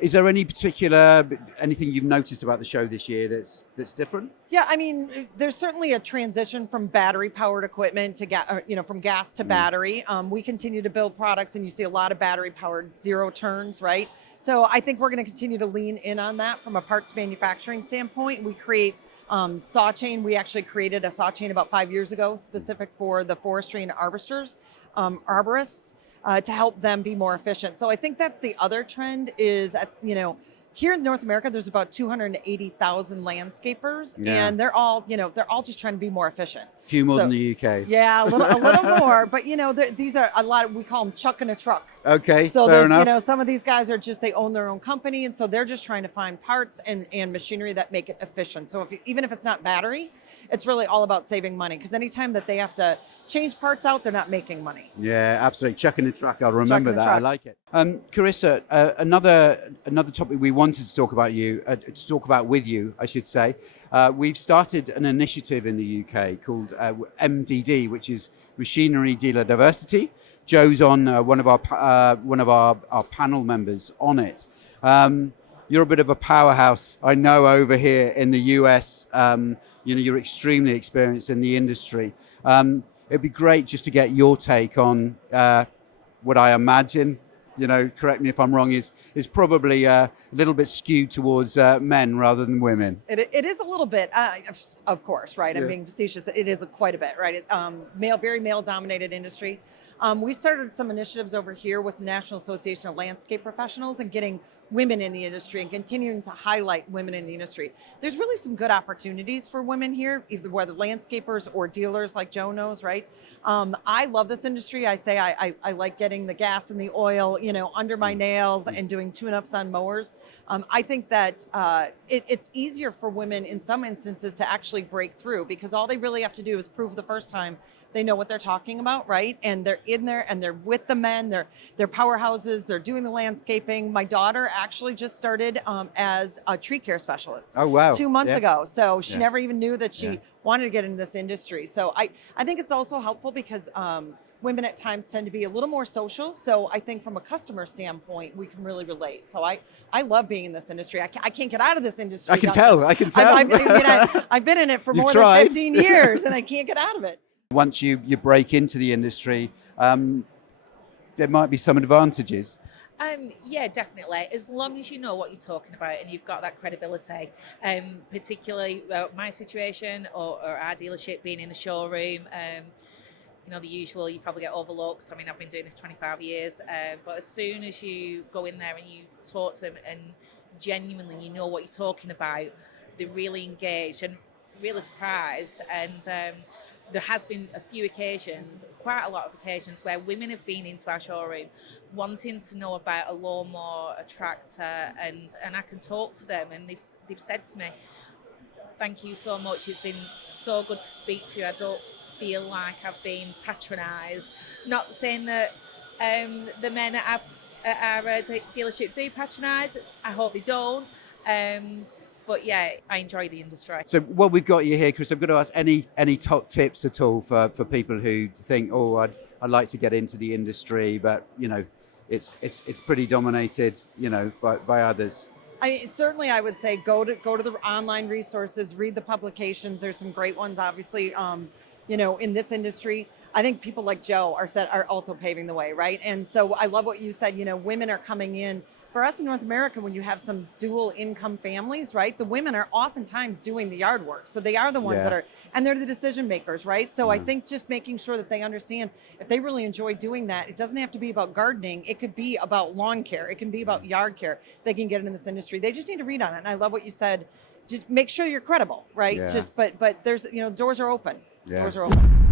Is there anything you've noticed about the show this year that's different? Yeah, I mean, there's certainly a transition from battery-powered equipment to from gas to battery. We continue to build products, and you see a lot of battery-powered zero turns, right? So I think we're going to continue to lean in on that from a parts manufacturing standpoint. We create saw chain. We actually created a saw chain about 5 years ago, specific for the forestry and arborists. To help them be more efficient. So I think that's the other trend is, here in North America, there's about 280,000 landscapers, and they're all just trying to be more efficient. A few more than the UK. Yeah, a little more, but these are a lot. We call them chuck in a truck. Okay, so fair there's enough. Some of these guys they own their own company, and so they're just trying to find parts and machinery that make it efficient. So even if it's not battery, it's really all about saving money, because anytime that they have to change parts out, they're not making money. Yeah, absolutely. Chuck in the truck. I'll remember that. I like it. Carissa, another topic we wanted to talk about with you, I should say. We've started an initiative in the UK called MDD, which is Machinery Dealer Diversity. Jo's on one of our panel members on it. You're a bit of a powerhouse, I know, over here in the US. You're extremely experienced in the industry. It'd be great just to get your take on what I imagine, correct me if I'm wrong, is probably a little bit skewed towards men rather than women. It is a little bit, of course, right? I'm being facetious. It is quite a bit, right? Very male-dominated industry. We've started some initiatives over here with the National Association of Landscape Professionals and getting women in the industry and continuing to highlight women in the industry. There's really some good opportunities for women here, whether landscapers or dealers, like Jo knows, right? I love this industry. I say I like getting the gas and the oil, under my nails and doing tune-ups on mowers. I think that it's easier for women in some instances to actually break through, because all they really have to do is prove the first time they know what they're talking about, right? And they're in there and they're with the men, they're powerhouses, they're doing the landscaping. My daughter actually just started as a tree care specialist. Oh, wow. 2 months ago. So she never even knew that she wanted to get into this industry. So I think it's also helpful because women at times tend to be a little more social. So I think from a customer standpoint, we can really relate. So I love being in this industry. I can't get out of this industry. I can tell. I've been in it for more than 15 years and I can't get out of it. Once you break into the industry, there might be some advantages. Yeah, definitely. As long as you know what you're talking about and you've got that credibility, particularly my situation or our dealership being in the showroom, the usual, you probably get overlooked. I mean, I've been doing this 25 years, but as soon as you go in there and you talk to them and genuinely you know what you're talking about, they're really engaged and really surprised. And there has been quite a lot of occasions where women have been into our showroom wanting to know about a lawnmower, a tractor, and I can talk to them and they've said to me, thank you so much, it's been so good to speak to you. I don't feel like I've been patronised. Not saying that the men at our dealership do patronise, I hope they don't. But yeah, I enjoy the industry. So while we've got you here, Chris, I'm going to ask any top tips at all for people who think, I'd like to get into the industry, but it's pretty dominated, by others. Certainly I would say go to the online resources, read the publications. There's some great ones, obviously, in this industry. I think people like Jo are also paving the way, right? And so I love what you said, women are coming in. For us in North America, when you have some dual income families, right, the women are oftentimes doing the yard work. So they are the ones that are, and they're the decision makers, right? So I think just making sure that they understand if they really enjoy doing that, it doesn't have to be about gardening. It could be about lawn care. It can be about yard care. They can get into this industry. They just need to read on it. And I love what you said. Just make sure you're credible, right? Yeah. But there's, doors are open. Yeah. Doors are open.